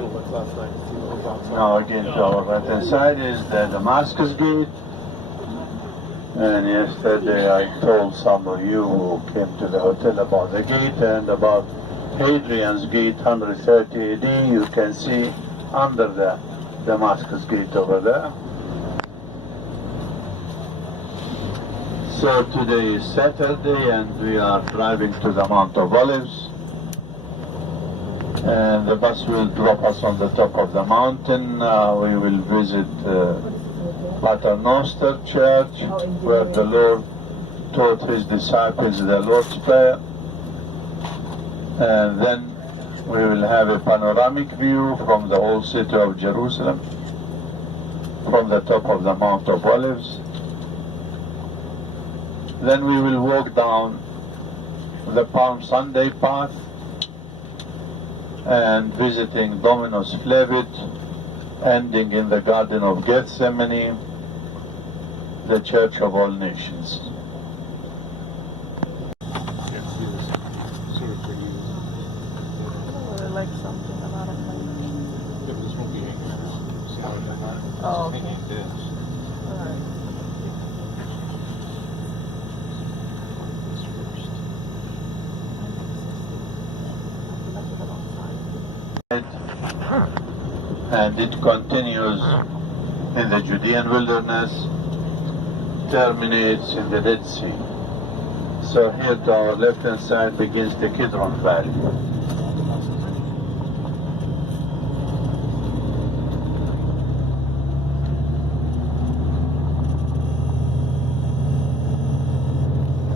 went and looked last night to see what was outside. Now again to our right hand side is the Damascus Gate. And yesterday I told some of you who came to the hotel about the gate and about Hadrian's Gate, 130 AD. You can see under the Damascus Gate over there. So today is Saturday and we are driving to the Mount of Olives. And the bus will drop us on the top of the mountain. We will visit Padre Nuestro Church, where the Lord taught his disciples the Lord's Prayer. And then we will have a panoramic view from the whole city of Jerusalem, from the top of the Mount of Olives. Then we will walk down the Palm Sunday path and visiting Dominus Flevit, ending in the Garden of Gethsemane, the Church of All Nations. Like something about it. Yeah, but this won't be hanging. See how it's Oh, okay. hanging this. Alright. And it continues in the Judean wilderness, terminates in the Dead Sea. So here to our left hand side begins the Kidron Valley.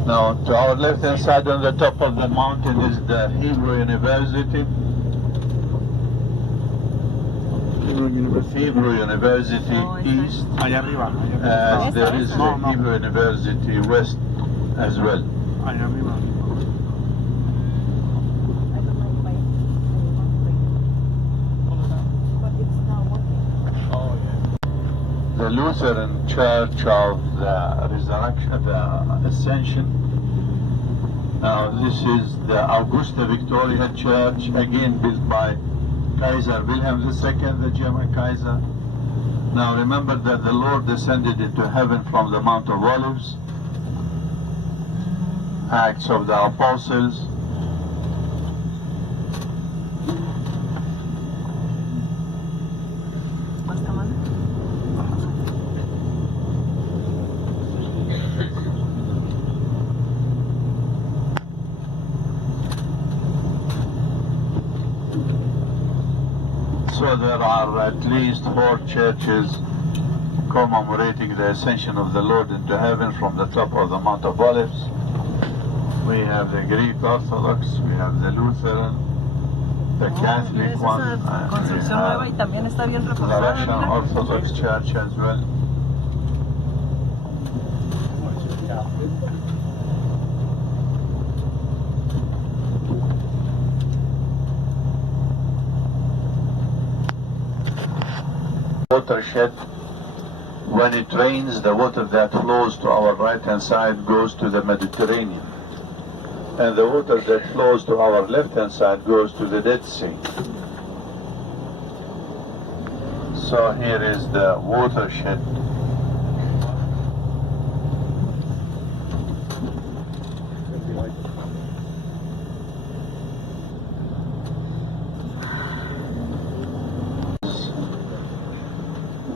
Now to our left hand side on the top of the mountain is the Hebrew University. Hebrew University East, Allá arriba. as there is a Hebrew University West as well. Allá arriba. The Lutheran Church of the Resurrection, the Ascension. Now this is the Augusta Victoria Church, again built by Kaiser Wilhelm II, the German Kaiser. Now remember that the Lord descended into heaven from the Mount of Olives. Acts of the Apostles. So there are at least 4 churches commemorating the ascension of the Lord into heaven from the top of the Mount of Olives. We have the Greek Orthodox, we have the Lutheran, the Catholic one, and we have the Russian Orthodox Church as well. Watershed. When it rains, the water that flows to our right hand side goes to the Mediterranean, and the water that flows to our left hand side goes to the Dead Sea. So here is the watershed.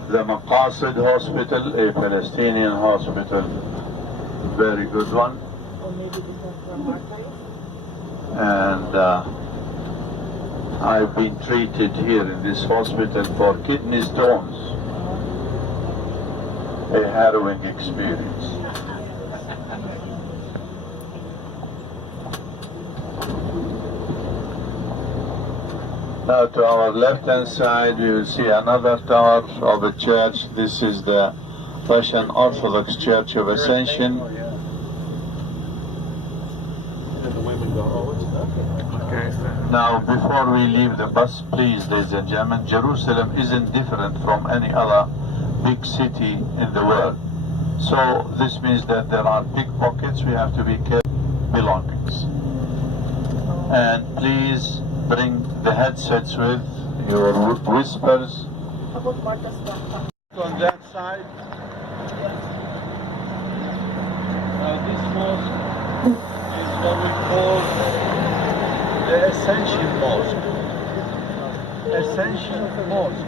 The Maqasid Hospital, a Palestinian hospital, very good one. And I've been treated here in this hospital for kidney stones. A harrowing experience. Now to our left hand side we will see another tower of a church. This is the Russian Orthodox Church of Ascension. Now before we leave the bus, please ladies and gentlemen, Jerusalem isn't different from any other big city in the world. So this means that there are pickpockets. We have to be careful belongings. And please bring the headsets with your whispers. On that side, this mosque is what we call the Ascension Mosque. Ascension Mosque.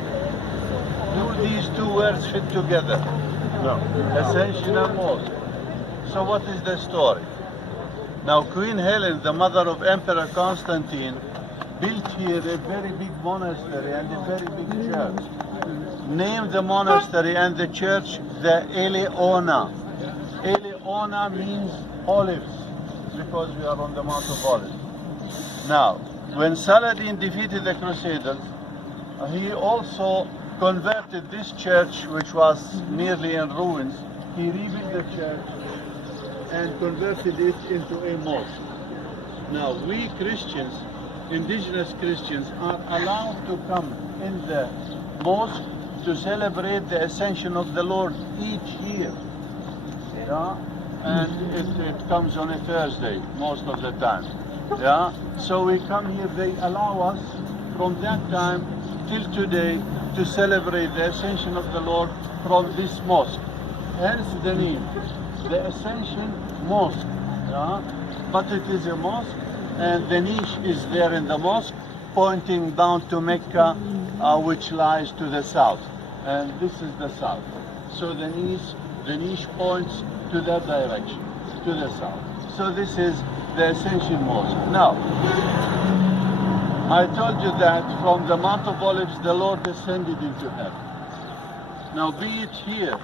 Do these two words fit together? No. Ascension and Mosque. So what is the story? Now Queen Helen, the mother of Emperor Constantine, built here a very big monastery and a very big church. Named the monastery and the church the Eleona. Eleona means olives, because we are on the Mount of Olives. Now, when Saladin defeated the Crusaders, he also converted this church, which was nearly in ruins. He rebuilt the church and converted it into a mosque. Now, we Christians, indigenous Christians, are allowed to come in the mosque to celebrate the Ascension of the Lord each year. Yeah? And it comes on a Thursday most of the time. Yeah? So we come here, they allow us from that time till today to celebrate the Ascension of the Lord from this mosque. Hence the name, the Ascension Mosque. Yeah? But it is a mosque, and the niche is there in the mosque, pointing down to Mecca, which lies to the south. And this is the south. So the niche points to that direction, to the south. So this is the Ascension Mosque. Now, I told you that from the Mount of Olives the Lord descended into heaven. Now be it here,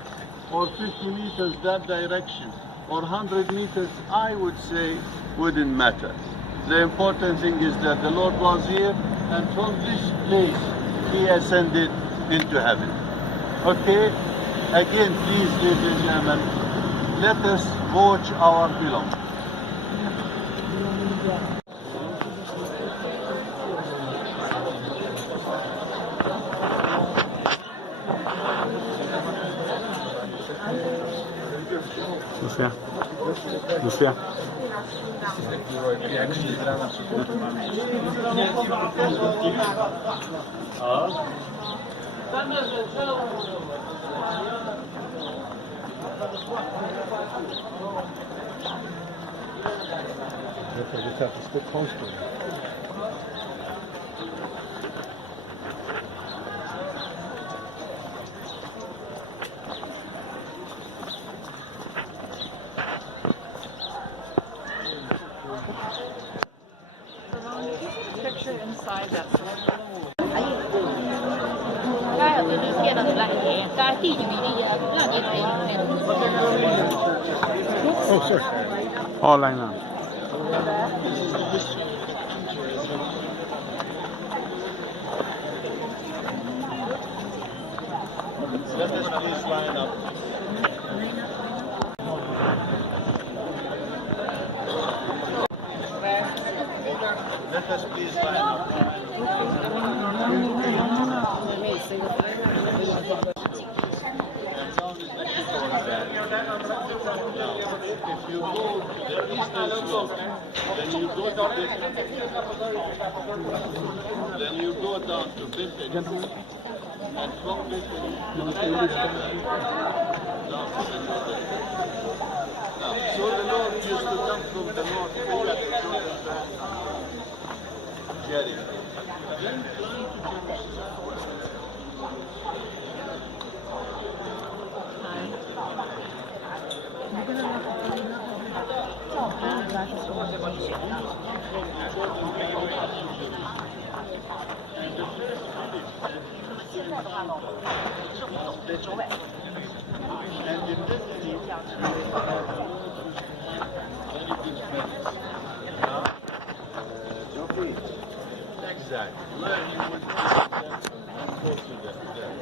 or 50 meters that direction, or 100 meters, I would say wouldn't matter. The important thing is that the Lord was here, and from this place He ascended into heaven. Okay? Again, please, ladies and gentlemen, let us watch our belongings. Lucia. Just have to stick close to it. Picture inside that. Oh, sorry. All line up. Let us please line up. Let us please line up. If you go to the eastern slope, then you go down to Bintan, and from Bintan down to so the Lord used to come from the north, Jericho. Then climb to Jerusalem. And in this case, exactly. Where he would go to there.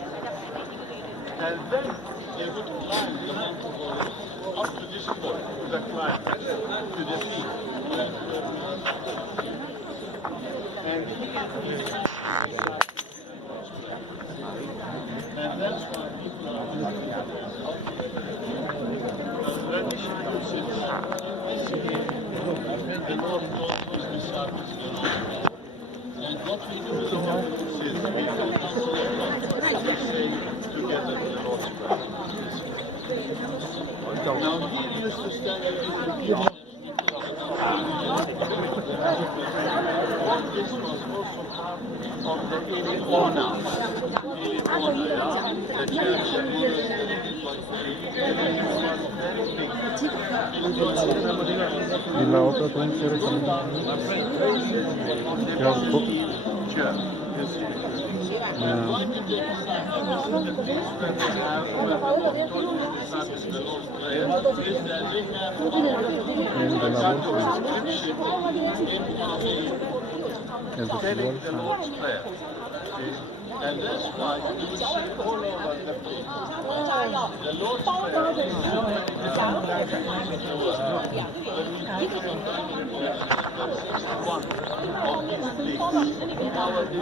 And then they would climb the Mount of Olives up to this point, to the climb, to the peak. And that's why people are traditional since the Lord told his disciples, Together the Lord's Prayer. Now he used to stand in the beginning. This was also part of the Ahora. The church Y la otra pueden ser caminando. church. Telling the Lord's Prayer. And that's why you will see all over the place. The Lord's Prayer is so many different languages in the world. One of these things, our in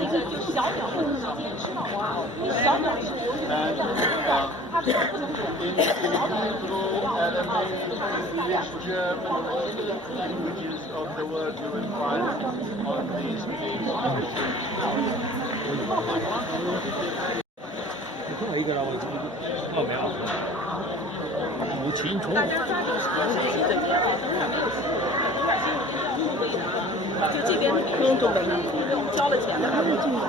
Hebrew, Aramaic, English, German, all the languages of the world you will find on these pages. 一个了，我报名了。五禽虫。就这边不用准备，因为我们交了钱了，还不进来。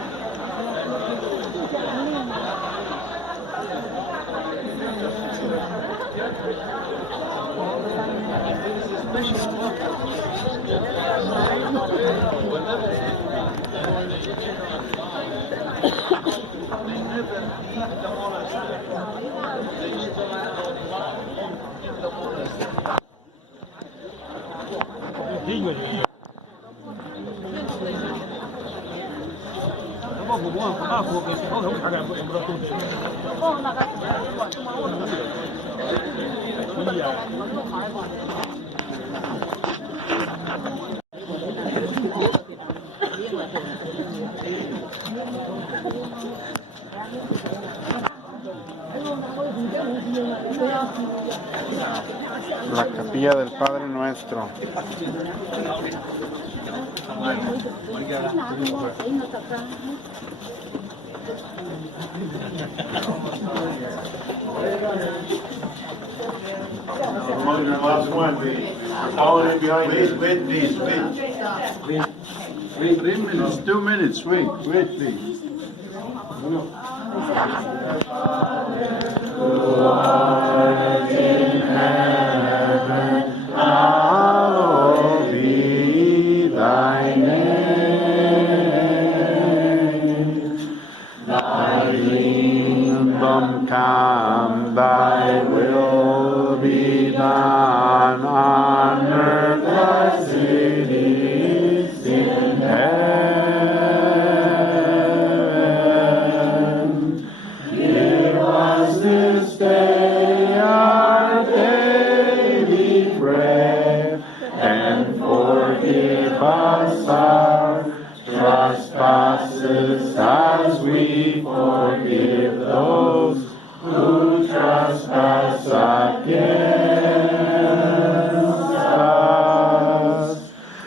La capilla del Padre Nuestro. Last one, following behind. Wait, please, wait. 3 minutes, 2 minutes, wait, please. Hallowed be thy name. Thy kingdom come, thy will be done on earth as it is in heaven. Give us this day our daily bread, and forgive us our trespasses as we forgive those who trespass against us.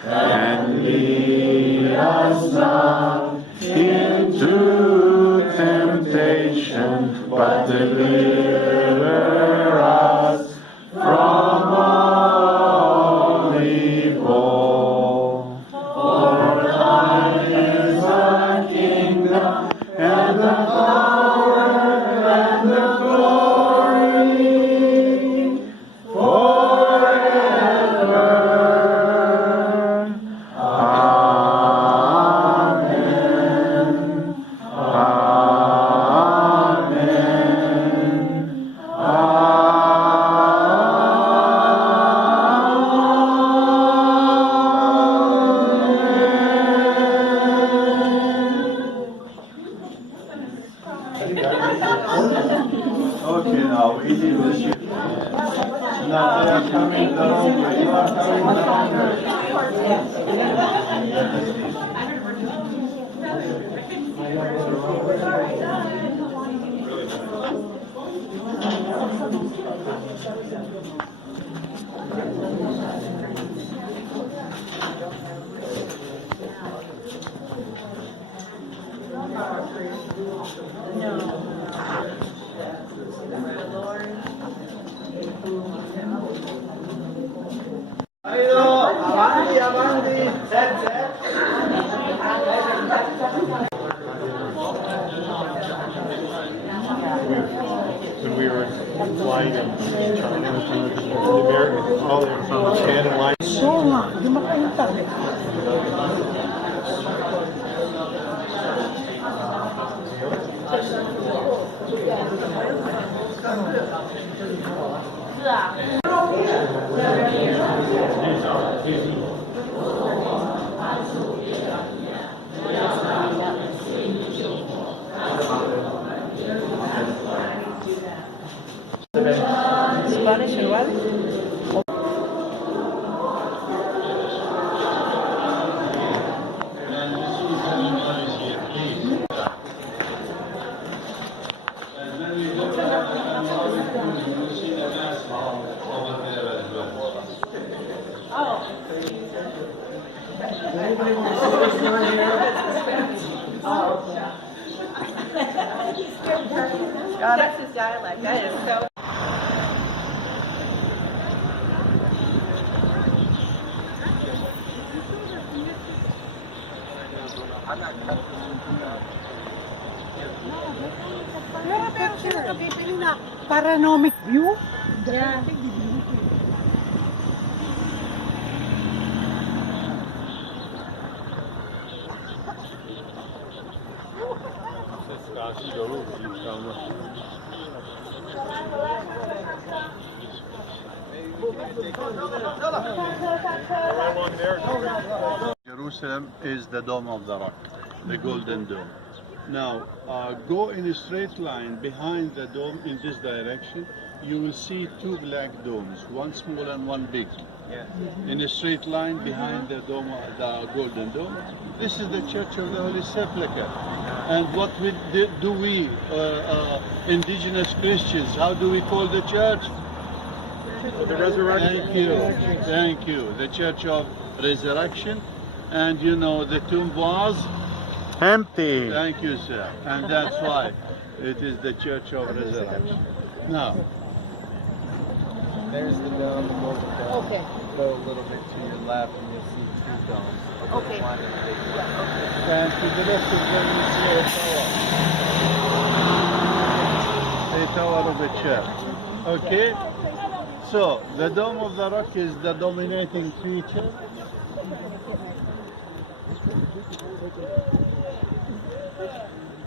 And lead us not into temptation, but deliver us from all evil. For thine is the kingdom and the power and the glory forever. Amen. Amen. Okay, now we need the ship. Now they are coming the wrong way. You are coming the wrong way. when we were flying in China, the American, all the stand in line. Di makahintay. Spanish igual. That's his dialect. That is so. Panoramic view. Jerusalem is the Dome of the Rock, the Golden Dome. Now, go in a straight line behind the dome in this direction. You will see two black domes, one small and one big. In a straight line behind the dome, the Golden Dome. This is the Church of the Holy Sepulchre. And what do we, indigenous Christians, how do we call the church? The resurrection. Thank you. The Church of Resurrection. And you know, the tomb was Empty. Thank you, sir. And that's why it is the Church of Resurrection. Now, There's the dome, the golden dome. Okay. Go a little bit to your left and you'll see two domes. Okay. One and a big one. and to the left of them you see a tower of a church. Okay? So, the Dome of the Rock is the dominating feature.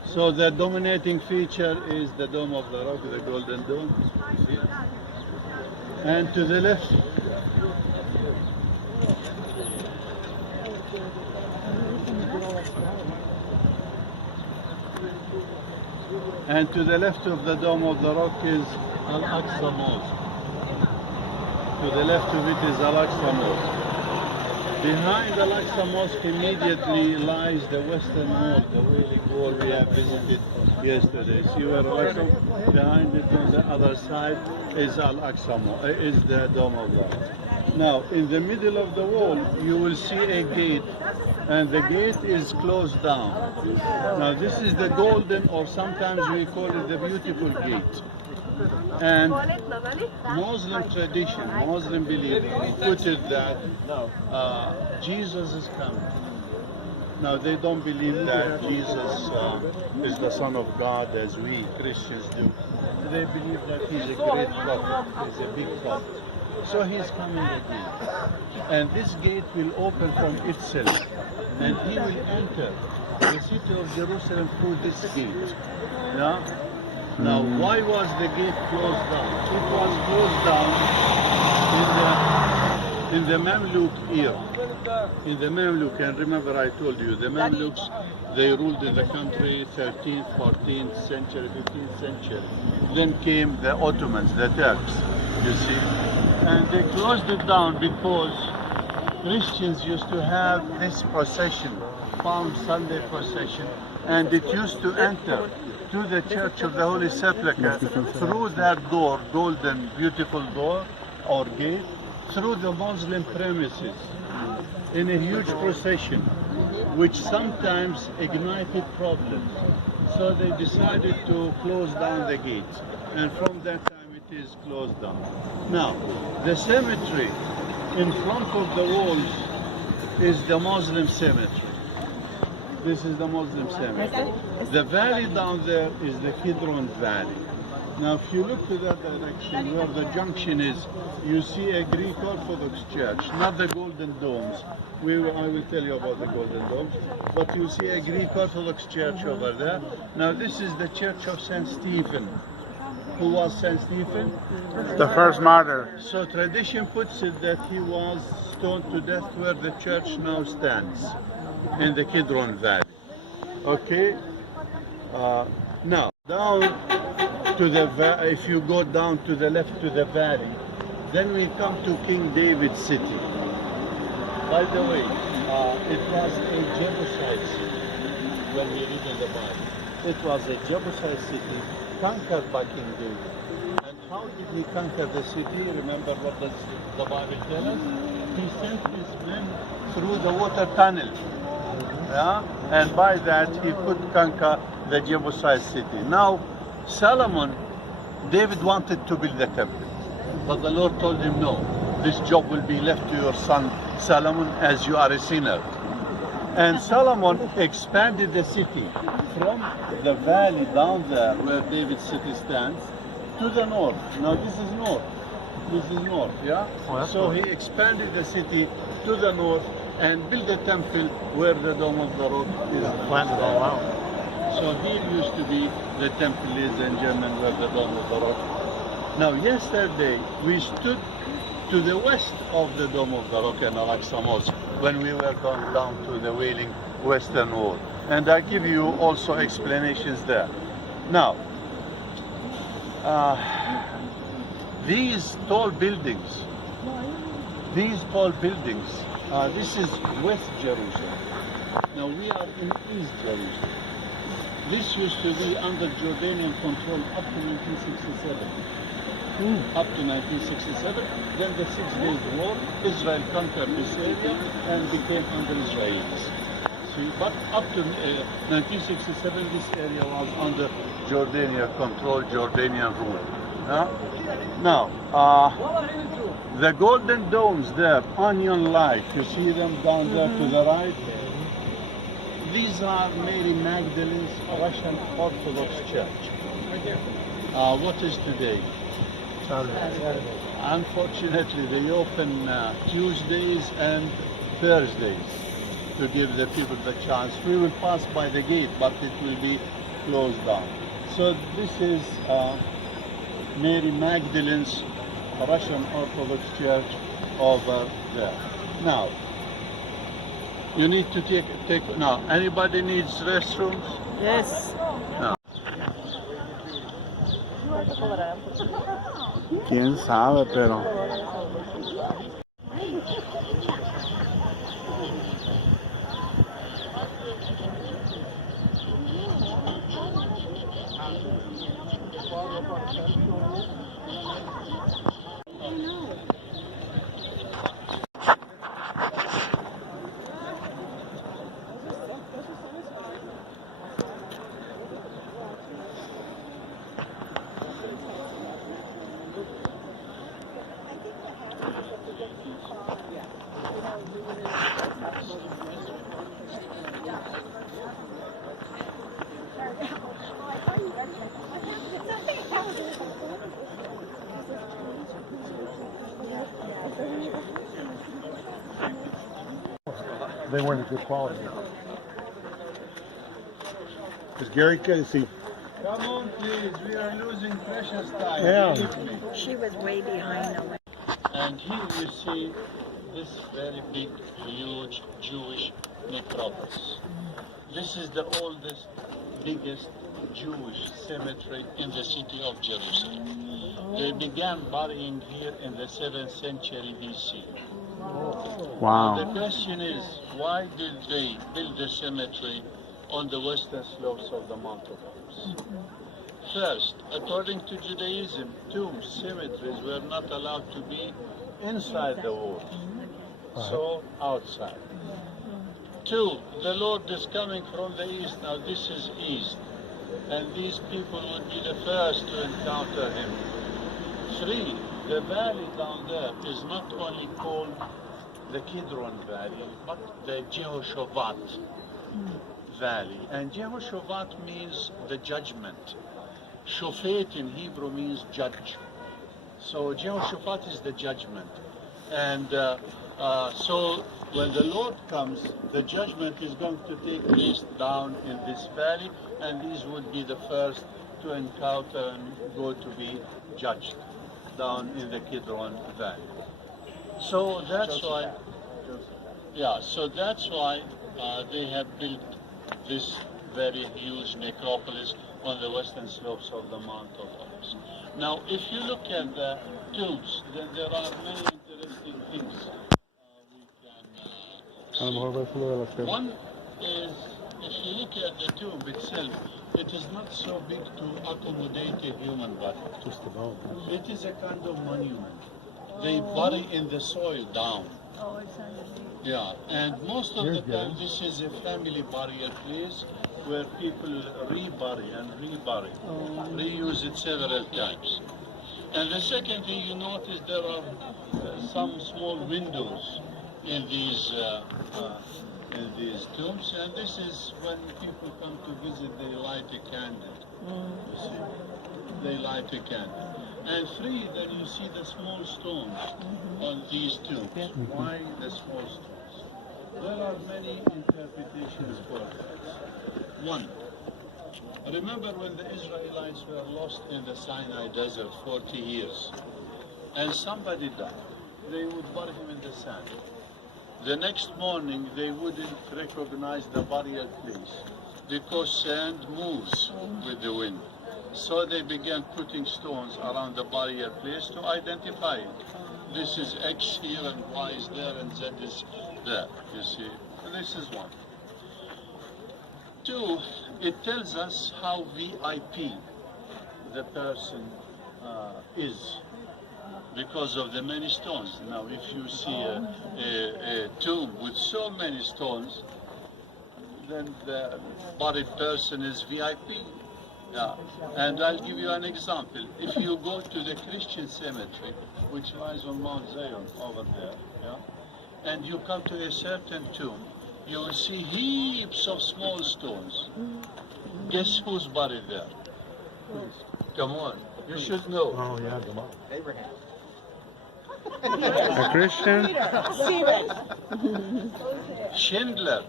So the dominating feature is the Dome of the Rock, the Golden Dome. See? And to the left, and to the left of the Dome of the Rock is Al-Aqsa Mosque. To the left of it is Al-Aqsa Mosque. Behind the Al-Aqsa Mosque immediately lies the Western Wall, the Wailing Wall we have visited yesterday. See where Al-Aqsa, behind it on the other side is Al-Aqsa Mosque, is the Dome of the Rock. Now, in the middle of the wall, you will see a gate, and the gate is closed down. Now, this is the golden, or sometimes we call it the beautiful gate. And Muslim tradition, Muslim belief, put it that Jesus is coming. Now, they don't believe that Jesus is the Son of God as we Christians do. They believe that he's a great prophet, he's a big prophet. So he's coming again. And this gate will open from itself, and he will enter the city of Jerusalem through this gate. Yeah? Now, why was the gate closed down? It was closed down in the Mamluk era. In the Mamluk, and remember I told you, the Mamluks, they ruled in the country 13th, 14th century, 15th century. Then came the Ottomans, the Turks, you see. And they closed it down because Christians used to have this procession, Palm Sunday procession, and it used to enter to the Church of the Holy Sepulchre through that door, golden, beautiful door or gate, through the Muslim premises in a huge procession, which sometimes ignited problems. So they decided to close down the gate, and from that time it is closed down. Now, the cemetery in front of the walls is the Muslim cemetery. This is the Muslim cemetery. The valley down there is the Kidron Valley. Now, if you look to that direction where the junction is, you see a Greek Orthodox church, not the Golden Domes. I will tell you about the Golden Domes, but you see a Greek Orthodox church over there. Now, this is the Church of St. Stephen. Who was St. Stephen? The first martyr. So tradition puts it that he was stoned to death where the church now stands, in the Kidron Valley. Okay? Now, down to the if you go down to the left to the valley, then we come to King David's city. By the way, it was a Jebusite city when we read in the Bible. It was a Jebusite city conquered by King David. And how did he conquer the city? Remember what does the Bible tell us? He sent his men through the water tunnel. Yeah? And by that he could conquer the Jebusite city. Now, Solomon, David wanted to build the temple, but the Lord told him, no, this job will be left to your son Solomon, as you are a sinner. And Solomon expanded the city from the valley down there where David's city stands to the north. Now this is north. This is north, yeah? So he expanded the city to the north and built a temple where the Dome of the Rock is planted all out. So here used to be the temple, ladies and gentlemen, where the Dome of the Rock. Now yesterday we stood to the west of the Dome of the Rock and Al-Aqsa Mosque when we were going down to the Wailing Western Wall. And I give you also explanations there. Now, these tall buildings, this is West Jerusalem. Now we are in East Jerusalem. This used to be under Jordanian control up to 1967. Up to 1967, then the 6 Days War, Israel conquered this area and became under Israelis. See, but up to 1967, this area was under Jordanian control, Jordanian rule. Now, the golden domes there, onion-like, you see them down there to the right? These are Mary Magdalene's Russian Orthodox Church. What is today? Unfortunately, they open Tuesdays and Thursdays to give the people the chance. We will pass by the gate, but it will be closed down. So this is Mary Magdalene's Russian Orthodox Church over there. Now, you need to take now. Anybody needs restrooms? Yes. No. Quién sabe, pero. They weren't of good quality. Because Gary could see. Come on, please. We are losing precious time. Yeah. Believe me. She was way behind the way. And here you see this very big, huge Jewish necropolis. This is the oldest, biggest Jewish cemetery in the city of Jerusalem. They began burying here in the 7th century BC. Wow. The question is, why did they build the cemetery on the western slopes of the Mount of Olives? First, according to Judaism, tombs, cemeteries were not allowed to be inside the walls, so outside. Two, the Lord is coming from the east. Now this is east, and these people would be the first to encounter him. Three, the valley down there is not only called the Kidron Valley, but the Jehoshaphat Valley. And Jehoshaphat means the judgment. Shofet in Hebrew means judge. So Jehoshaphat is the judgment. And so when the Lord comes, the judgment is going to take place down in this valley, and these would be the first to encounter and go to be judged down in the Kidron Valley. So that's why, so that's why they have built this very huge necropolis on the western slopes of the Mount of Olives. Now, if you look at the tombs, then there are many interesting things we can One is, if you look at the tomb itself, it is not so big to accommodate a human body. Just about. It is a kind of monument. They bury in the soil down. Yeah, and most of the time this is a family burial place where people rebury and rebury, reuse it several times. And the second thing you notice, there are some small windows in these tombs, and this is when people come to visit, they light a candle. You see, they light a candle. And three, then you see the small stones on these tombs. Why the small stones? There are many interpretations for this. One, remember when the Israelites were lost in the Sinai desert 40 years, and somebody died, they would bury him in the sand. The next morning, they wouldn't recognize the burial place because sand moves with the wind. So they began putting stones around the burial place to identify it. This is X here and Y is there and Z is there, you see. This is one. Two, it tells us how VIP the person is because of the many stones. Now, if you see a tomb with so many stones, then the buried person is VIP. Yeah. And I'll give you an example. If you go to the Christian cemetery, which lies on Mount Zion over there, and you come to a certain tomb, you will see heaps of small stones. Guess who's buried there? Come on, you should know. Oh, yeah, come on. Abraham. A Christian? Schindler.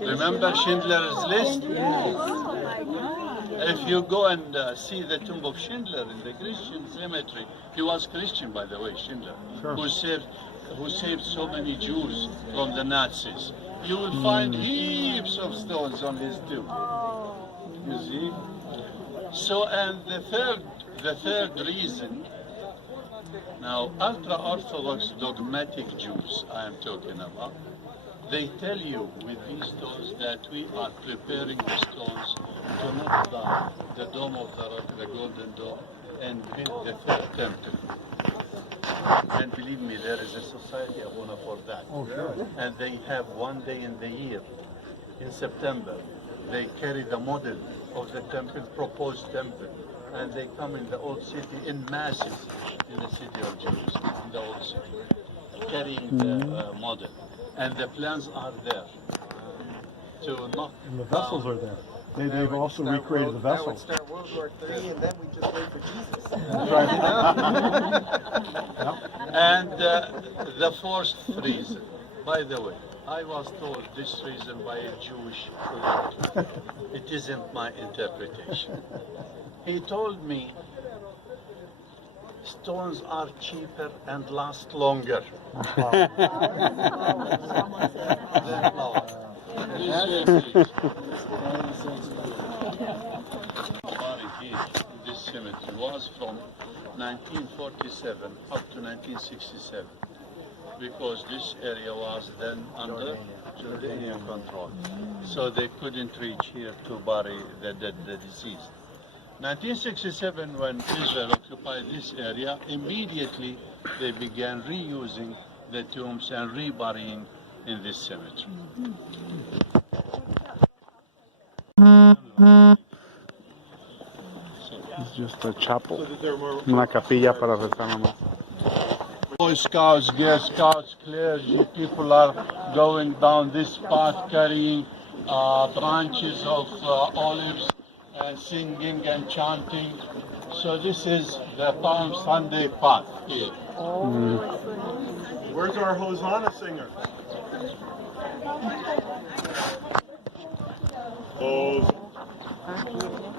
Remember Schindler's List? If you go and see the tomb of Schindler in the Christian cemetery, he was Christian, by the way, Schindler, who saved so many Jews from the Nazis. You will find heaps of stones on his tomb. You see? So, and the third reason. Now, ultra-Orthodox dogmatic Jews I am talking about, they tell you with these stones that we are preparing the stones to knock down the Dome of the Rock, the Golden Dome, and build the third temple. And believe me, there is a society Abuna for that. Oh, sure. And they have one day in the year, in September, they carry the model of the temple, proposed temple, and they come in the old city in masses in the city of Jerusalem, in the old city, carrying the model. And the plans are there to knock And the vessels are there. They've also recreated the vessels. That would start World War III, and then we just wait for Jesus. That's right. And the fourth reason, by the way, I was told this reason by a Jewish curator. It isn't my interpretation. He told me stones are cheaper and last longer than flowers. This cemetery was from 1947 up to 1967 because this area was then under Jordanian control. So they couldn't reach here to bury the deceased. 1967, when Israel occupied this area, immediately they began reusing the tombs and reburying in this cemetery. It's just a chapel. Una capilla para rezar nomás. Boy Scouts, Girl Scouts, clergy, people are going down this path carrying branches of olives and singing and chanting. So this is the Palm Sunday path here. Where's our Hosanna singer?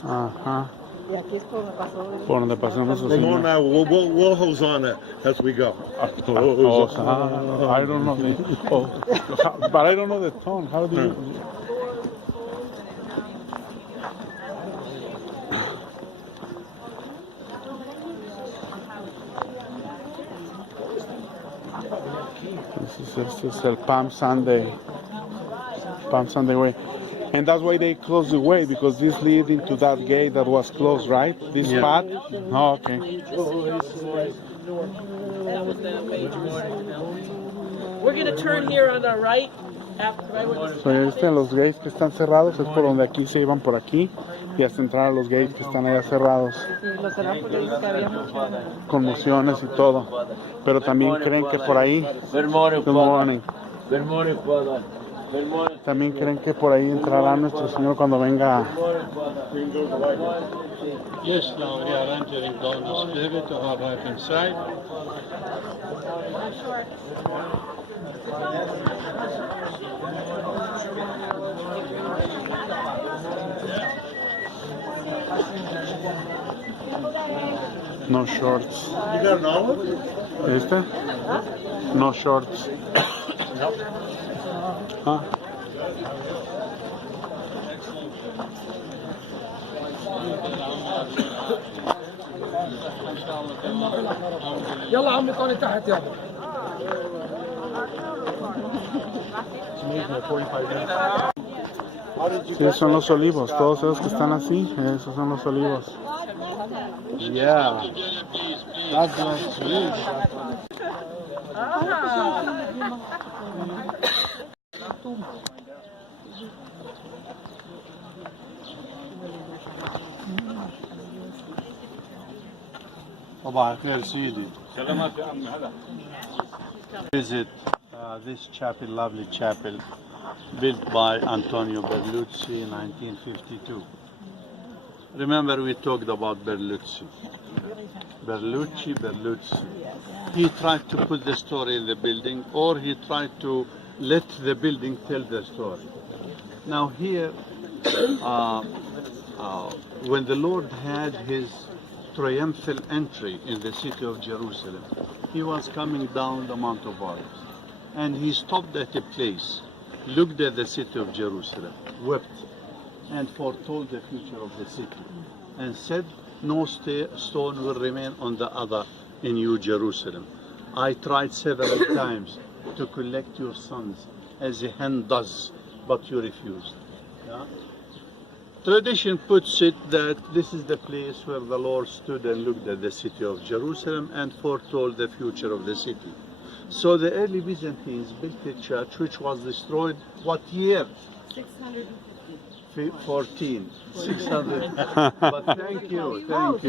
Ajá. Y aquí es por donde pasó. Por donde pasó nuestro Come on Señor. now, we'll Hosanna as we go. Hosanna. I don't know but I don't know the tone. How do you? This is el Palm Sunday way. And that's why they closed the way, because this leads into that gate that was closed, right? This path? Oh, okay. We're going to turn here on our right. So, los gates que están cerrados es por donde aquí se iban por aquí y hasta entrar a los gates que están allá cerrados. Los cerraron porque dice que había mucha... Conmociones y todo. Pero también creen que por ahí... Good morning. También creen que por ahí entrará nuestro Señor cuando venga. Yes, now we are entering down the spirit of our right hand side. No shorts. You got an olive? ¿Este? No shorts. Ah. يلا عمي طالع تحت يلا. Sí, son los olivos, todos esos que están así, esos son los olivos. Yeah, that's the trees. طبعا خير سيدي. Visit this chapel, lovely chapel, built by Antonio Berlucci in 1952. Remember we talked about Berlucci. Berlucci. He tried to put the story in the building, or he tried to let the building tell the story. Now here, when the Lord had his triumphal entry in the city of Jerusalem, he was coming down the Mount of Olives, and he stopped at a place, looked at the city of Jerusalem, wept, and foretold the future of the city, and said, no stone will remain on the other in you, Jerusalem. I tried several times to collect your sons as a hen does, but you refused. Yeah? Tradition puts it that this is the place where the Lord stood and looked at the city of Jerusalem and foretold the future of the city. So the early Byzantines built a church which was destroyed what year? 614. 600. But thank you. Thank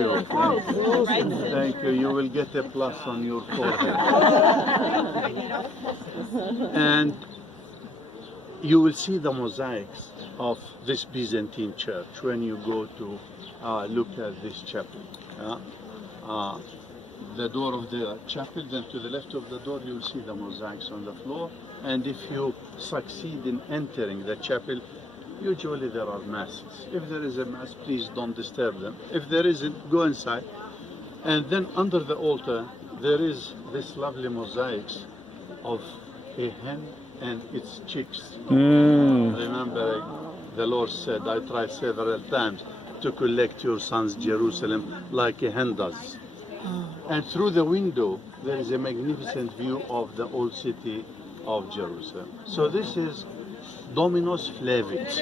you. You will get a plus on your forehead. And you will see the mosaics of this Byzantine church when you go to look at this chapel. The door of the chapel, then to the left of the door you will see the mosaics on the floor, and if you succeed in entering the chapel, usually there are masses. If there is a mass, please don't disturb them. If there isn't, go inside. And then under the altar there is this lovely mosaics of a hen and its chicks. Remember, the Lord said, I tried several times to collect your sons, Jerusalem, like a hen does. And through the window, there is a magnificent view of the old city of Jerusalem. So this is Dominus Flevit.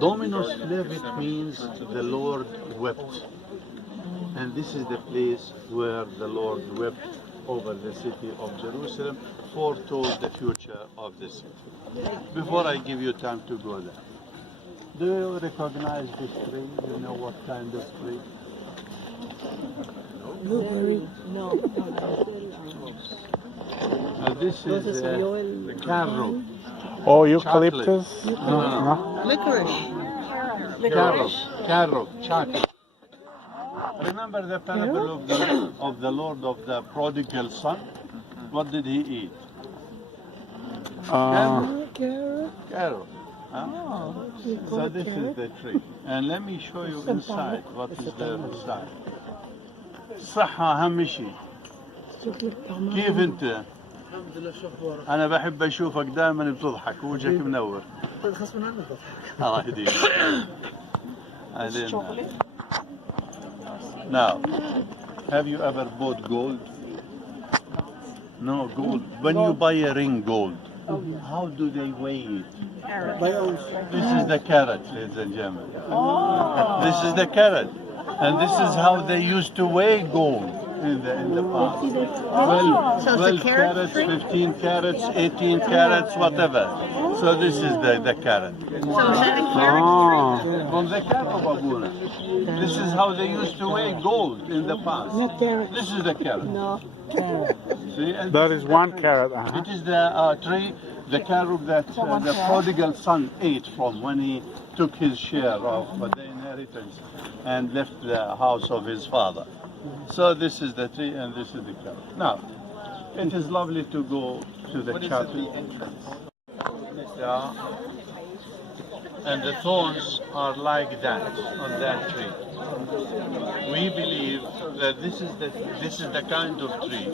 Dominus Flevit means the Lord wept. And this is the place where the Lord wept over the city of Jerusalem, foretold the future of the city. Before I give you time to go there, do you recognize this tree? Do you know what kind of tree? No. This is the carro. Oh, eucalyptus? No. Licorice. The Carol, Chaki. Remember the parable of the Lord of the prodigal son? What did he eat? Carol. Huh? So this is the tree. And let me show you inside what is there inside. صحة أهم شيء. كيف أنت؟ أنا بحب أشوفك دائما بتضحك ووجهك منور. الله يهديك. Now, have you ever bought gold? No gold. When you buy a ring gold, how do they weigh it? This is the carat, ladies and gentlemen. This is the carat. And this is how they used to weigh gold in the past. 12 carats, 15 carats, 18 carats, whatever. So this is the carat. So is that a carrot? From the carat, Babuna. This is how they used to weigh gold in the past. This is the carat. No. See? And That is 1 carat. it is the tree, the carob that the prodigal son ate from when he took his share of the inheritance and left the house of his father. So this is the tree and this is the carob. Now, it is lovely to go to the chapel. Yeah. And the thorns are like that on that tree. We believe that this is the kind of tree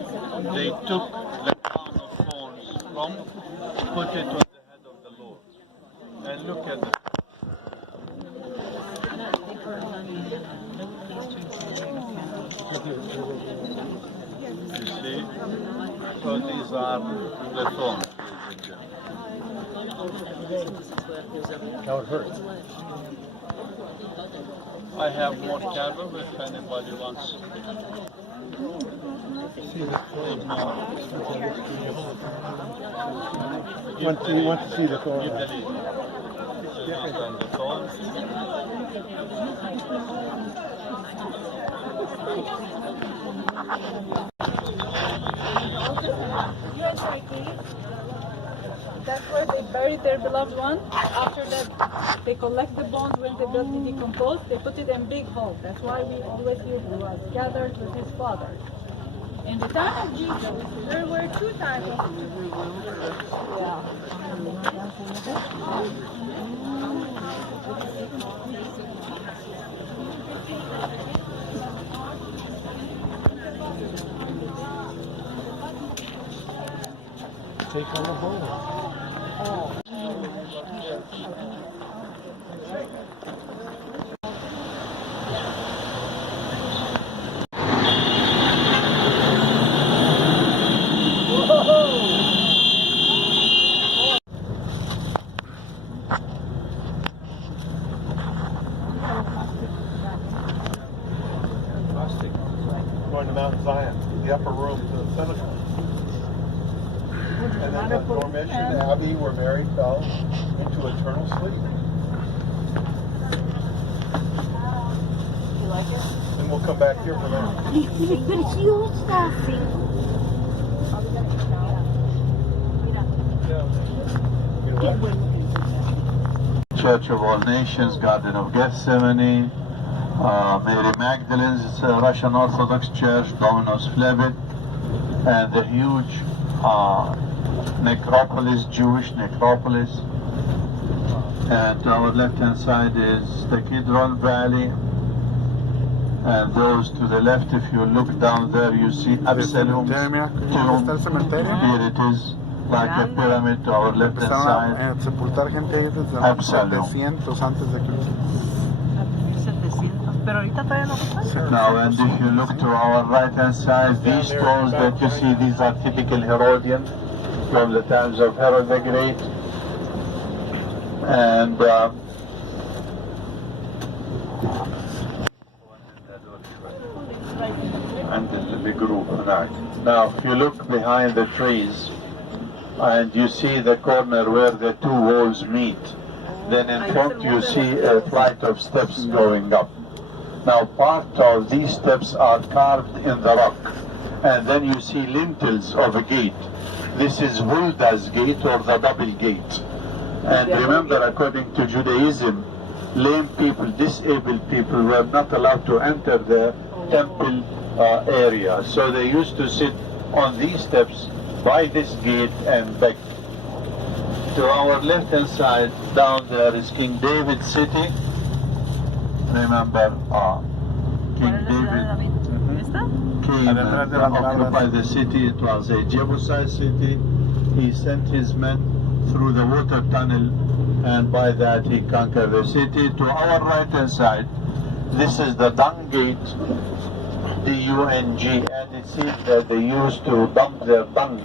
they took the crown of thorns from, put it on the head of the Lord. And look at it. You see? So these are the thorns. How it hurts. I have more cattle if anybody wants. You want to see the thorn? Give the lead. And the thorns. That's where they buried their beloved one. After that, they collect the bones when they built to decompose. They put it in big holes. That's why we always hear he was gathered with his father. In the time of Jesus, there were 2 types of Take on the hole. Going to Mount Zion, the upper room to the pinnacle. And then the Dormition Abbey, where Mary fell into eternal sleep. You like it? And we'll come back here for that. Church of All Nations, Garden of Gethsemane, Mary Magdalene's Russian Orthodox Church, Dominus Flevit, and the huge necropolis, Jewish necropolis. And our left hand side is the Kidron Valley. And those to the left, if you look down there, you see Absalom's tomb. Here it is, like a pyramid to our left hand side. Empezaron a sepultar gente ahí desde Absalom. 700 antes de Cristo. 700. Pero ahorita todavía no pasa. Now, and if you look to our right hand side, these stones that you see, these are typical Herodian from the times of Herod the Great. And the group هناك. Now, if you look behind the trees, and you see the corner where the 2 walls meet, then in front you see a flight of steps going up. Now, part of these steps are carved in the rock, and then you see lintels of a gate. This is Hulda's gate, or the double gate. And remember, according to Judaism, lame people, disabled people were not allowed to enter the temple area. So they used to sit on these steps by this gate and beg. To our left hand side, down there is King David's city. Remember, King David came and occupied the city. It was a Jebusite city. He sent his men through the water tunnel, and by that he conquered the city. To our right hand side, this is the dung gate, D-U-N-G, and it seems that they used to dump their dung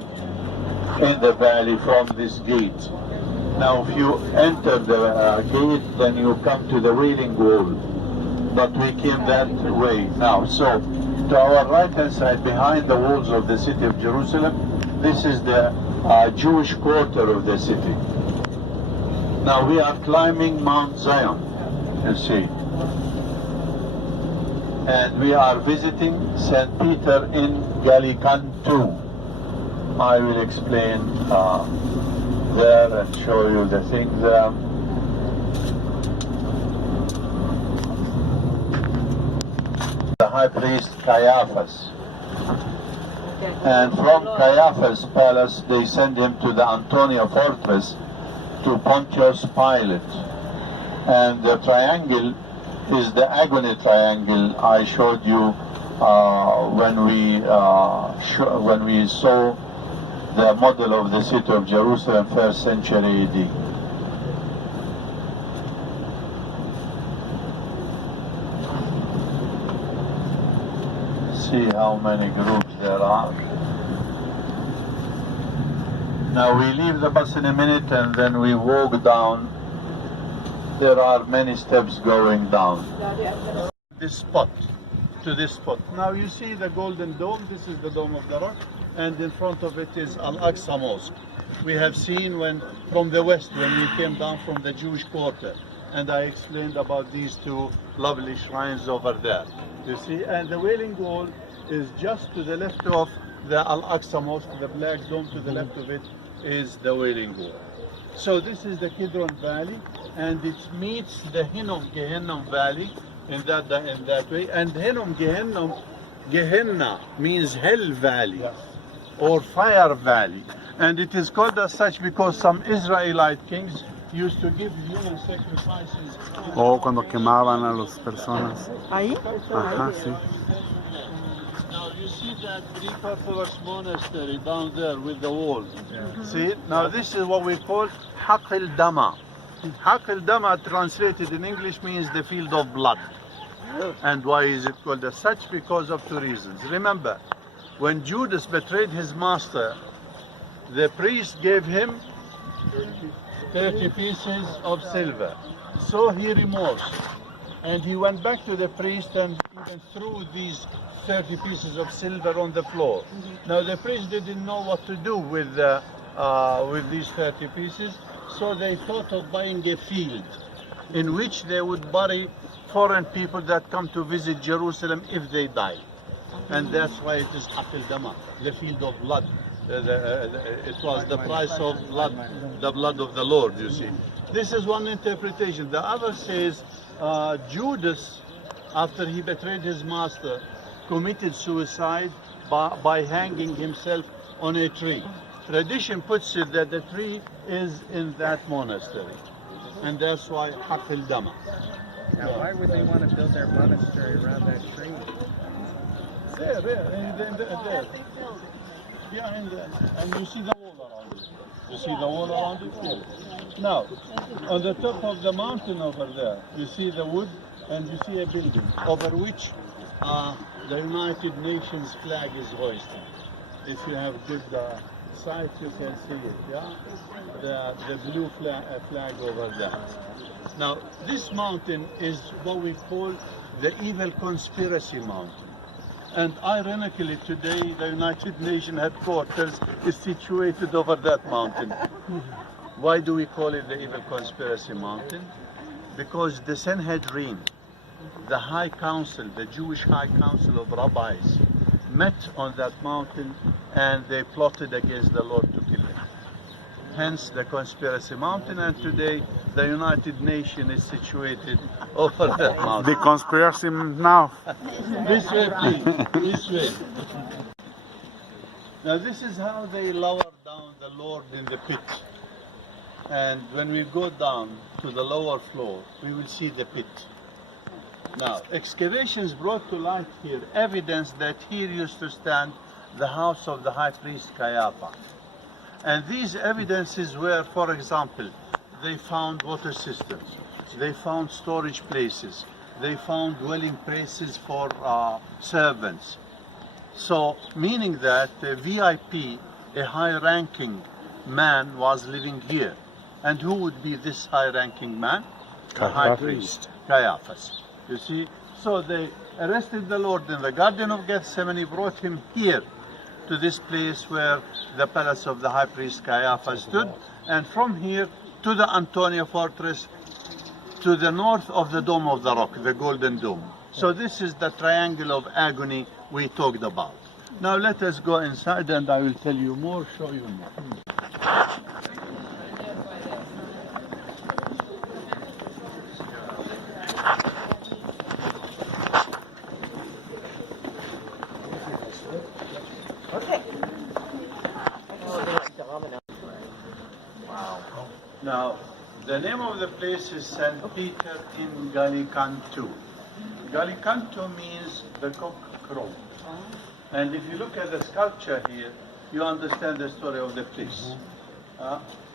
in the valley from this gate. Now if you enter the gate, then you come to the Wailing Wall, but we came that way now. So to our right hand side, behind the walls of the city of Jerusalem, this is the Jewish quarter of the city. Now we are climbing Mount Zion, you see, and we are visiting St. Peter in Gallicantu. I will explain there and show you the thing there. The high priest Caiaphas. And from Caiaphas' palace they send him to the Antonia fortress to Pontius Pilate. And the triangle is the agony triangle I showed you when we saw the model of the city of Jerusalem, 1st century AD. See how many groups there are. Now we leave the bus in a minute and then we walk down. There are many steps going down. This spot, to this spot. Now you see the Golden Dome, this is the Dome of the Rock, and in front of it is Al-Aqsa Mosque. We have seen from the west when we came down from the Jewish quarter, and I explained about these two lovely shrines over there. You see, and the Wailing Wall is just to the left of the Al-Aqsa Mosque, the black dome to the left of it is the Wailing Wall. So this is the Kidron Valley, and it meets the Hinnom Gehenna Valley in that way. And Hinnom Gehenna means hell valley, yes, or fire valley, and it is called as such because some Israelite kings used to give human sacrifices. Cuando quemaban a las personas. Ahí. Ajá, sí. Now you see that Greek Orthodox monastery down there with the walls. See, now this is what we call Haq el-Dama. Haq el-Dama translated in English means the field of blood. And why is it called as such? Because of two reasons. Remember, when Judas betrayed his master, the priest gave him 30 pieces of silver. So he remorsed, and he went back to the priest and even threw these 30 pieces of silver on the floor. Now the priest didn't know what to do with these 30 pieces, so they thought of buying a field in which they would bury foreign people that come to visit Jerusalem if they die. And that's why it is Haq el-Dama, the field of blood. It was the price of blood, the blood of the Lord, you see. This is one interpretation. The other says Judas, after he betrayed his master, committed suicide by hanging himself on a tree. Tradition puts it that the tree is in that monastery, and that's why Haq el-Dama. Now, why would they want to build their monastery around that tree? There. Yeah, and you see the wall around it. You see the wall around it? Yeah. Now, on the top of the mountain over there, you see the wood, and you see a building over which the United Nations flag is hoisted. If you have good sight, you can see it, yeah? The blue flag over there. Now, this mountain is what we call the Evil Conspiracy Mountain. And ironically, today, the United Nations headquarters is situated over that mountain. Why do we call it the Evil Conspiracy Mountain? Because the Sanhedrin, the High Council, the Jewish High Council of Rabbis, met on that mountain and they plotted against the Lord to kill him. hence the Conspiracy Mountain, and today the United Nations is situated over that mountain. The conspiracy now. This way, please. This way. Now this is how they lower down the Lord in the pit. And when we go down to the lower floor, we will see the pit. Now, excavations brought to light here evidence that here used to stand the house of the high priest Caiaphas. And these evidences were, for example, they found water cisterns, they found storage places, they found dwelling places for servants. So, meaning that a VIP, a high-ranking man, was living here. And who would be this high-ranking man? The high priest, Caiaphas. You see? So they arrested the Lord in the Garden of Gethsemane, brought him here to this place where the palace of the high priest Caiaphas stood, and from here to the Antonia fortress, to the north of the Dome of the Rock, the Golden Dome. So this is the triangle of agony we talked about. Now let us go inside and I will tell you more, show you more. Okay. Now, the name of the place is St. Peter in Gallicantu. Gallicantu means the cock crow. And if you look at the sculpture here, you understand the story of the place.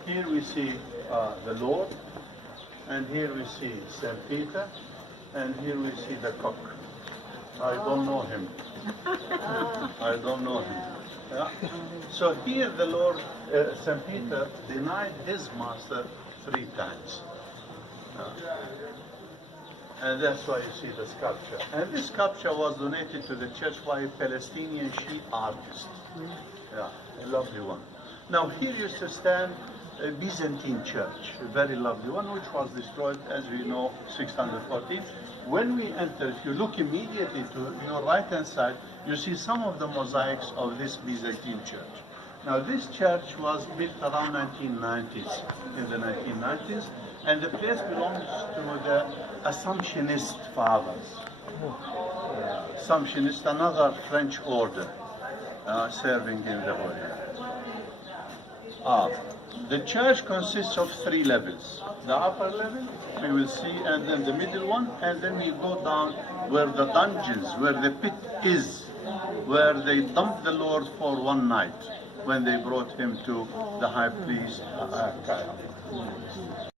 Here we see the Lord, and here we see St. Peter, and here we see the cock. I don't know him. I don't know him. Yeah? So here the Lord, St. Peter, denied his master 3 times. And that's why you see the sculpture. And this sculpture was donated to the church by a Palestinian Shiite artist. Yeah, a lovely one. Now here used to stand a Byzantine church, a very lovely one, which was destroyed, as we know, 614. When we enter, if you look immediately to your right-hand side, you see some of the mosaics of this Byzantine church. Now this church was built around 1990s, in the 1990s, and the place belongs to the Assumptionist fathers. Assumptionist, another French order serving in the Holy Land. The church consists of 3 levels. The upper level, we will see, and then the middle one, and then we go down where the dungeons, where the pit is, where they dumped the Lord for one night when they brought him to the high priest Caiaphas.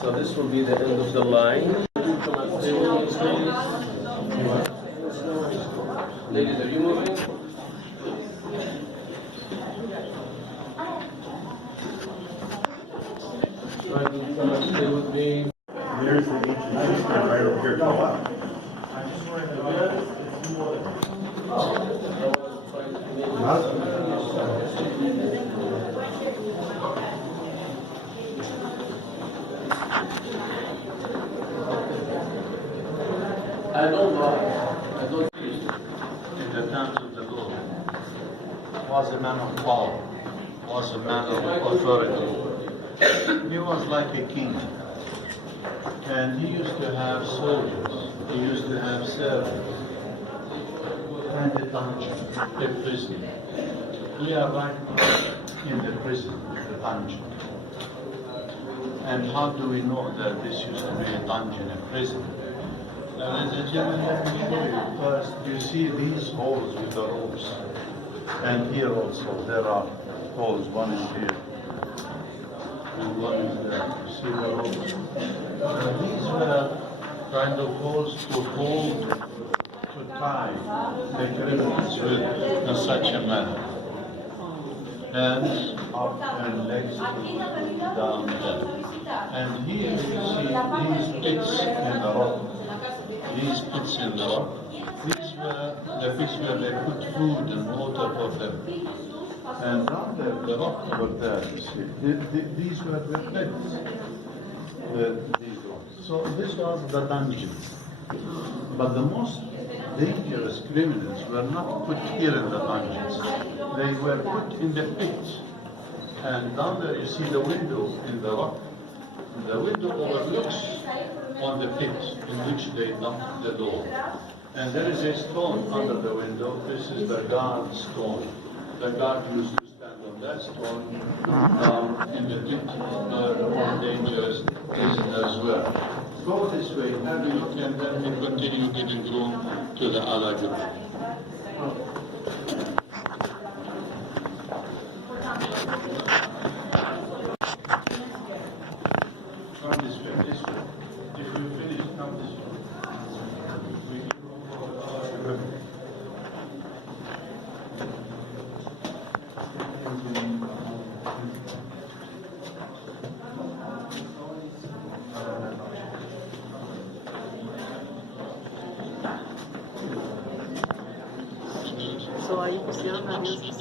So this will be the end of the line. Ladies, are you moving? Stay with me. There's the ancient right over here. I don't know. I don't. In the times of the Lord, was a man of power, was a man of authority. He was like a king. And he used to have soldiers, he used to have servants, and a dungeon, a prison. We are right now in the prison, the dungeon. And how do we know that this used to be a dungeon, a prison? Ladies and gentlemen, let me show you. First, you see these holes with the ropes. And here also, there are holes, one is here. And one is there. You see the ropes? These were kind of holes to hold, to tie the criminals with in such a manner. Hands up and legs down there. And here you see these pits in the rock. These pits in the rock. These were the pits where they put food and water for them. And down there, the rock over there, you see, these were the pits. These rocks. So this was the dungeon. But the most dangerous criminals were not put here in the dungeons. They were put in the pit. And down there you see the window in the rock. The window overlooks on the pit in which they knocked the door. And there is a stone under the window. This is the guard stone. The guard used to stand on that stone in the pit where the more dangerous prisoners were. Go this way, have a look, and then we continue getting through to the other group. Come this way, this way. If you finish, come this way. Só aí pusieron a Dios.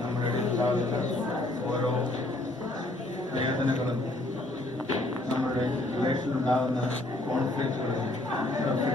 നമ്മുടെ ഉണ്ടാകുന്ന ഓരോ വേദനകളും നമ്മുടെ റിലേഷനിലുണ്ടാകുന്ന കോൺഫ്ലിക്റ്റുകളും നമുക്ക്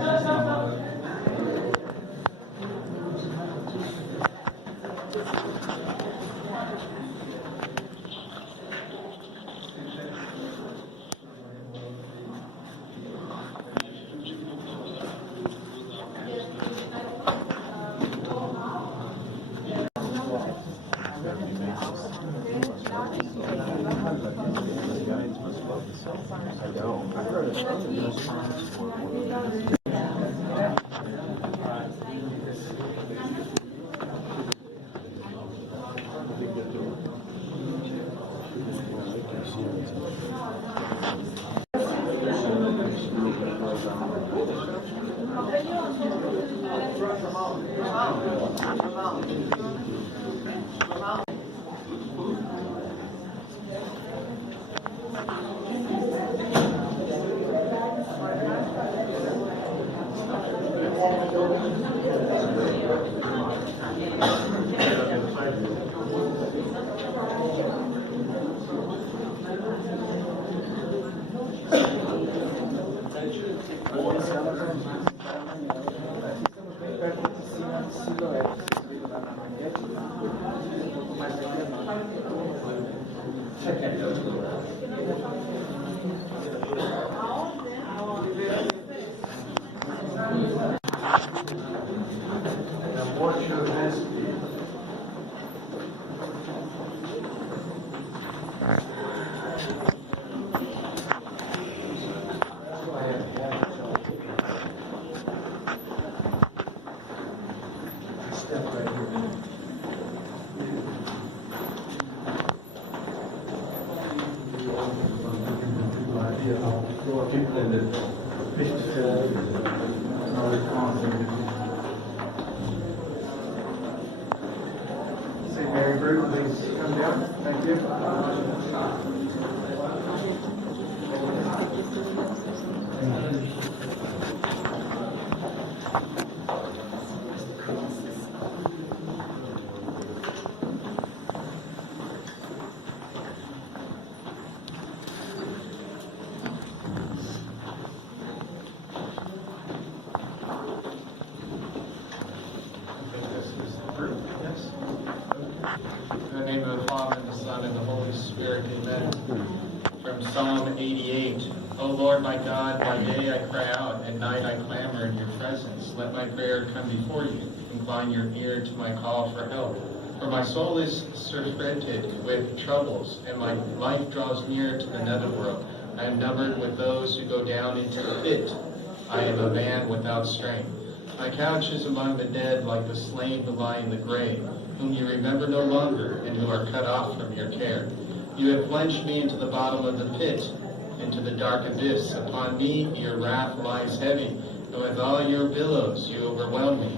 here how people in the fish field, now the concept. Say Mary Bird, please come down. Thank you. In the name of the Father, and the Son, and the Holy Spirit, amen. From Psalm 88. O Lord my God, by day I cry out, and night I clamor in your presence. Let my prayer come before you. Incline your ear to my call for help. For my soul is surfeited with troubles, and my life draws near to the netherworld. I am numbered with those who go down into the pit. I am a man without strength. My couch is among the dead, like the slain who lie in the grave, whom you remember no longer, and who are cut off from your care. You have plunged me into the bottom of the pit, into the dark abyss. Upon me your wrath lies heavy, and with all your billows you overwhelm me.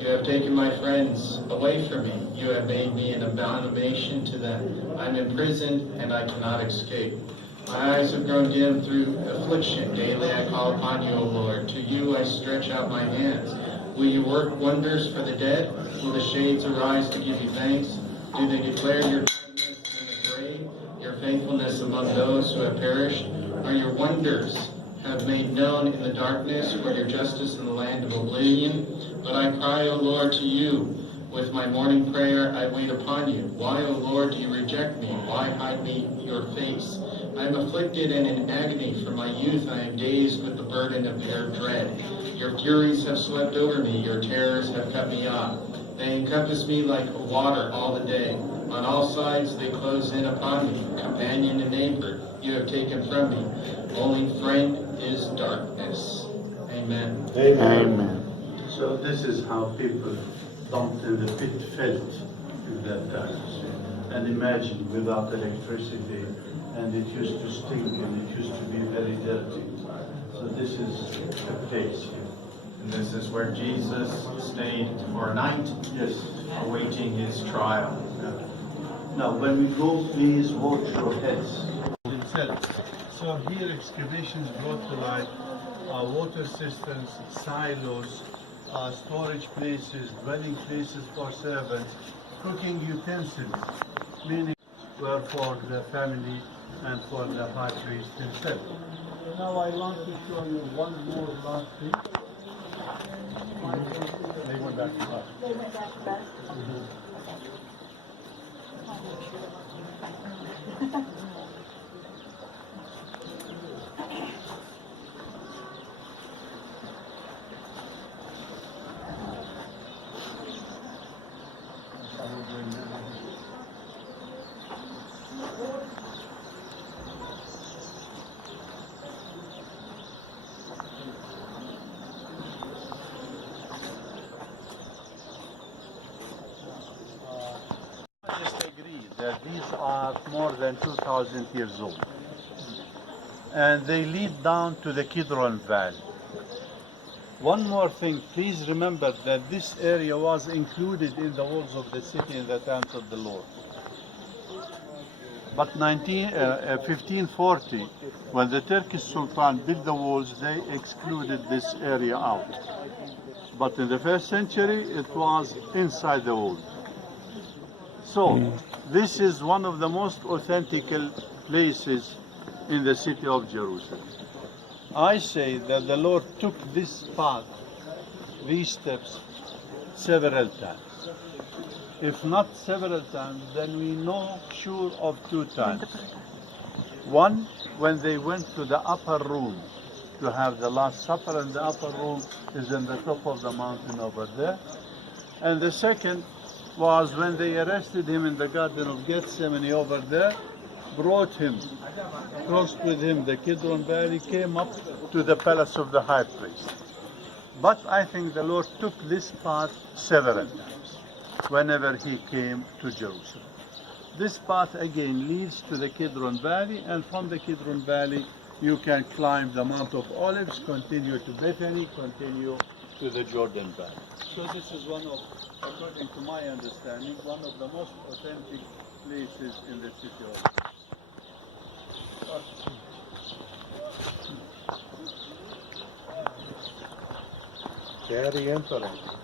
You have taken my friends away from me. You have made me an abomination to them. I am imprisoned, and I cannot escape. My eyes have grown dim through affliction. Daily I call upon you, O Lord. To you I stretch out my hands. Will you work wonders for the dead? Will the shades arise to give you thanks? Do they declare your goodness in the grave, your faithfulness among those who have perished? Are your wonders have made known in the darkness, or your justice in the land of oblivion? But I cry, O Lord, to you. With my morning prayer I wait upon you. Why, O Lord, do you reject me? Why hide me your face? I am afflicted and in agony. From my youth I am dazed with the burden of their dread. Your furies have swept over me. Your terrors have cut me off. They encompass me like water all the day. On all sides they close in upon me. Companion and neighbor you have taken from me. Only friend is darkness. Amen. Amen. So this is how people dumped in the pit felt in that time. And imagine without electricity, and it used to stink and it used to be very dirty. So this is the place here. And this is where Jesus stayed for a night, Yes. awaiting his trial. Now when we go, please watch your heads. So here excavations brought to light water cisterns, silos, storage places, dwelling places for servants, cooking utensils, meaning were for the family and for the high priest himself. Now I want to show you one more last thing. They went back to us. They went back to us. I just agree that these are more than 2,000 years old. And they lead down to the Kidron Valley. One more thing, please remember that this area was included in the walls of the city in the times of the Lord. But 1540, when the Turkish Sultan built the walls, they excluded this area out. But in the first century, it was inside the walls. So, this is one of the most authentic places in the city of Jerusalem. I say that the Lord took this path, these steps, several times. If not several times, then we know sure of 2 times. One, when they went to the upper room to have the Last Supper, and the upper room is in the top of the mountain over there. And the second was when they arrested him in the Garden of Gethsemane over there, brought him, crossed with him the Kidron Valley, came up to the palace of the high priest. But I think the Lord took this path several times, whenever he came to Jerusalem. This path again leads to the Kidron Valley, and from the Kidron Valley you can climb the Mount of Olives, continue to Bethany, continue to the Jordan Valley. So this is one of, according to my understanding, one of the most authentic places in the city of Very interesting.